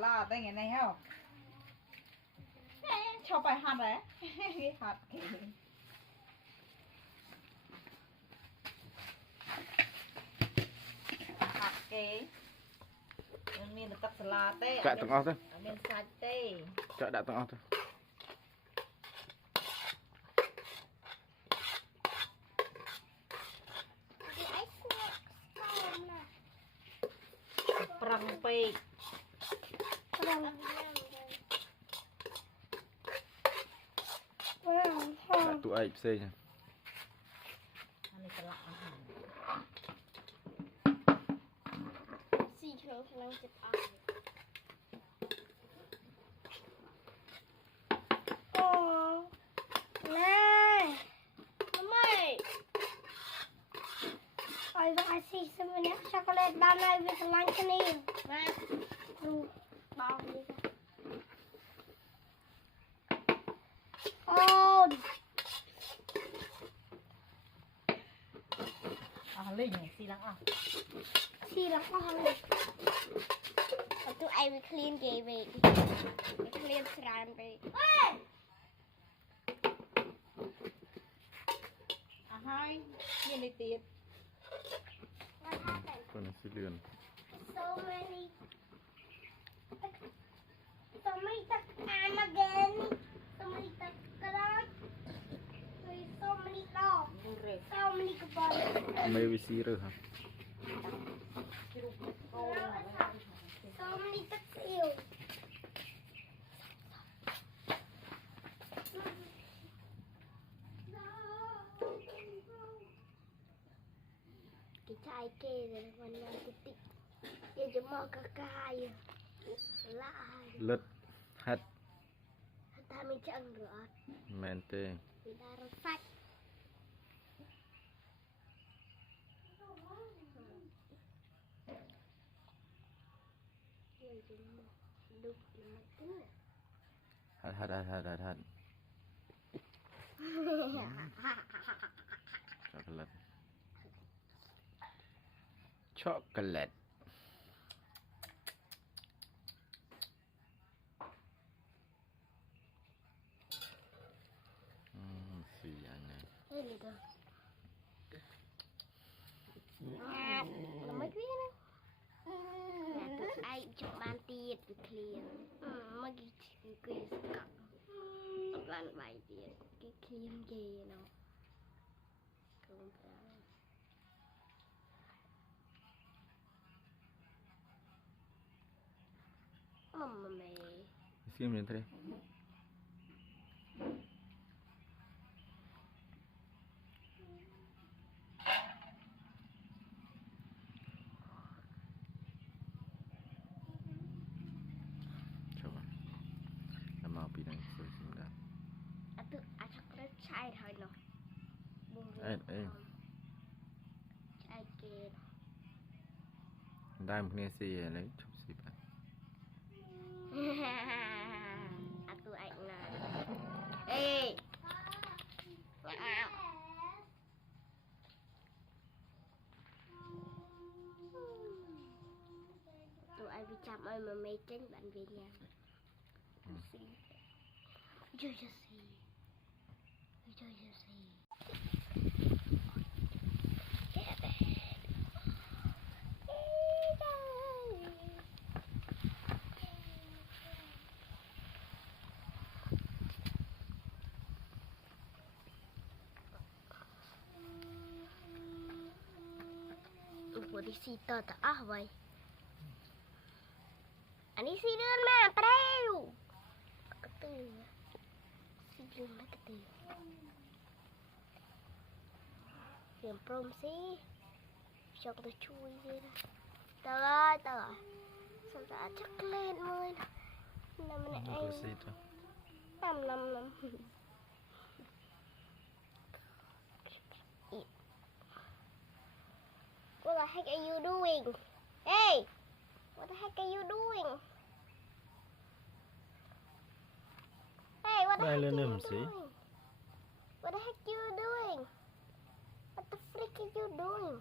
salad đây ngày này không cho bài hạt đấy cái hạt hạt cái mình cắt salad đấy cắt tengah tu mình sạch đấy cắt dak tengah tu perang pe cắt tu aiផ្សេង នេះប្រឡាក់អាហារ ស៊ីឈើខ្លាំងចិត្តអស់អូណែម៉ែឲ្យវាស៊ីសម្រាប់ឆូកូឡេតបានហើយវាស្រឡាញ់គ្នាម៉ែគ្រូបោកនេះអូលេងស៊ីឡើងអស់ ស៊ីឡើងអស់ហើយតែទូឯងវាឃ្លានគេវិញវាឃ្លានច្រើនពេកអេ អស់ហើយមាននេះទៀត คนสีเหลือง so many tak and again so many tak kadang so many dog so many kebal មេវាស៊ីរើសហ៎ so many tak siêu cái chai kê rồi còn là cái tị giờ cho mò cả cay lạ លិតហាត់ ta mới chẳng rửa មែនទេ vì ta rất sạch giờ cho mò đục thì mà tính ហាត់ឆូកូឡេត ช็อกโกแลตสีอย่างนี้ Đây là được. Là mấy cái đó. Là tụi ai cho ban tiệt với clear. Mấy cái clear cọc. Một lần bài tiệt cái clear gì nó. Không phải. Mamma mia. Sì, mentre coba nama api dan sudah Atau acak red chai thôi nó. Chai kia.ได้พวกนี้สิอะไรชอบสิบ Atau anh là. Ê. Tụi ai bị chạm ơi mà mày tránh bạn về nhà. Chơi cho xì. Chơi cho xì. Ủa đi xì tờ tờ á vậy. Anh đi xì đơn mà, treo. Cái từ. Xì đơn mấy cái từ. Điểm prom xí. Cho tôi chui đi đó. Tờ ơi, tờ. Sao ta chắc lên ơi. Nằm này anh. Nằm. What the heck are you doing? Hey! What the heck are you doing? Hey, what the heck are you doing? What the heck are you doing? What the frick are you doing?